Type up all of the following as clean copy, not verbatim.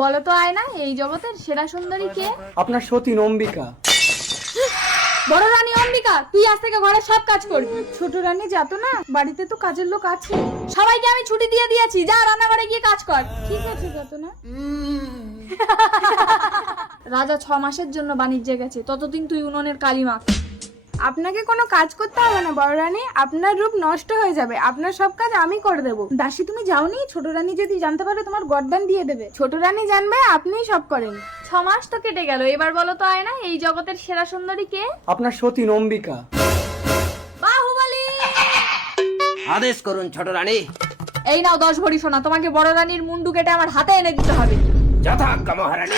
বলো তো আয়না, এই জগতের সেরা সুন্দরী কে? আপনার সতীন অম্বিকা। বড় রানী অম্বিকা, তুই আজ থেকে ঘরের সব কাজ করবি। ছোট রানী যাতো না, বাড়িতে তো কাজের লোক আছে। সবাইকে আমি ছুটি দিয়ে দিয়েছি, যা রান্নাঘরে গিয়ে কাজ কর। ঠিক আছে যাতো না। রাজা 6 মাসের জন্য বাণিজ্যে গেছে, ততদিন তুই উনুনের কালি মাখ। আপনাকে কোনো কাজ করতে হবে না বড় রানী, আপনার রূপ নষ্ট হয়ে যাবে, আপনার সব কাজ আমি করে দেবো। দাসী তুমি যাওনি? ছোট রানী যদি জানতে পারে তোমার গর্দান দিয়ে দেবে। ছোট রানী জানবে আপনিই সব করেন। 6 মাস তো কেটে গেল, এবার বলো তো আয়না, এই জগতের সেরা সুন্দরী কে? আপনার সতীন অম্বিকা। বাহুবলী! আদেশ করুন ছোট রানী। এই নাও 10 ভরি সোনা, তোমাকে বড় রানীর মুন্ডু কেটে আমার হাতে এনে দিতে হবে। যথাজ্ঞা মহারানী।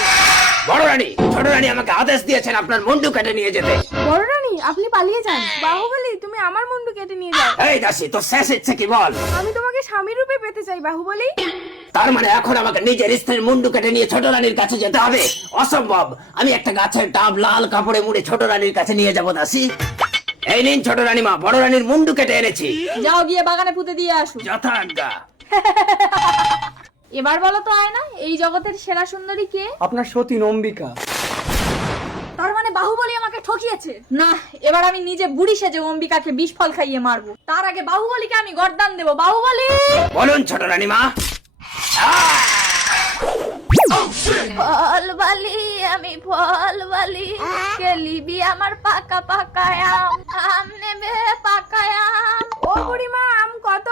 বড় রানী, ছোট রানী আমাকে আদেশ দিয়েছেন আপনার মুন্ডু কেটে নিয়ে যেতে। বড় রানী আপনি পালিয়ে যান। বাহুবলী তুমি আমার মুন্ডু কেটে নিয়ে যাও। এই দাসী, তোর শেষ ইচ্ছে কি বল? আমি তোমাকে স্বামী রূপে পেতে চাই বাহুবলী। তার মানে এখন আমাকে নিজের স্ত্রীর মুন্ডু কেটে নিয়ে ছোট রানীর কাছে যেতে হবে? অসম্ভব। আমি একটা গাছের ডাব লাল কাপড়ে মুড়ে ছোট রানীর কাছে নিয়ে যাব দাসী। এই নিন ছোট রানী মা, বড় রানীর মুন্ডু কেটে এনেছি। যাও গিয়ে বাগানে পুঁতে দিয়ে আসো। যথাজ্ঞা। এবার বলো তো আয়না, এই জগতের সেরা সুন্দরী কে? আপনার সতীন অম্বিকা। তার মানে বাহুবলী আমাকে ঠকিয়েছে। না, এবার আমি নিজে বুড়ি সেজে অম্বিকাকে বিষ ফল খাইয়ে মারবো। তার আগে বাহুবলীকে আমি গর্দান দেবো। বাহুবলী! বলুন ছোট রানী মা। ফল বালি, আমি ফল বালি, কে লিবি আমার পাকা পাকা আম, আম নেবে পাকা আম। ও বুড়িমা, আম কত?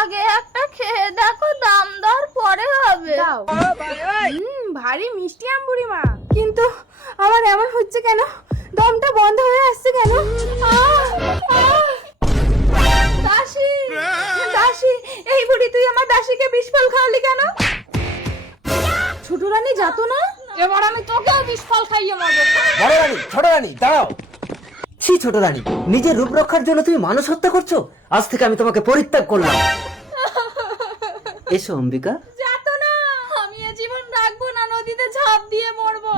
আগে একটা খেয়ে দেখো, দাম দর পরে হবে। দাও। ভারী মিষ্টি আম বুড়িমা, কিন্তু আমার এমন হচ্ছে কেন? দমটা বন্ধ হয়ে আসছে কেন? দাসী, দাসী, এই বুড়ি তুই আমার দাসীকে বিষ ফল খাওয়ালি কেন? ছোট রানী যাতো না? এবার আমি তোকেও বিষ ফল খাইয়ে মারবো। বড় রানী, ছোট রানী দাঁড়াও। ছি ছোট রানী, নিজের রূপ রক্ষার জন্য তুমি মানুষ হত্যা করছো? আজ থেকে আমি তোমাকে পরিত্যাগ করলাম। এসো অম্বিকা। যাতো না, আমি এ জীবন রাখবো না, নদীতে ঝাঁপ দিয়ে মরবো।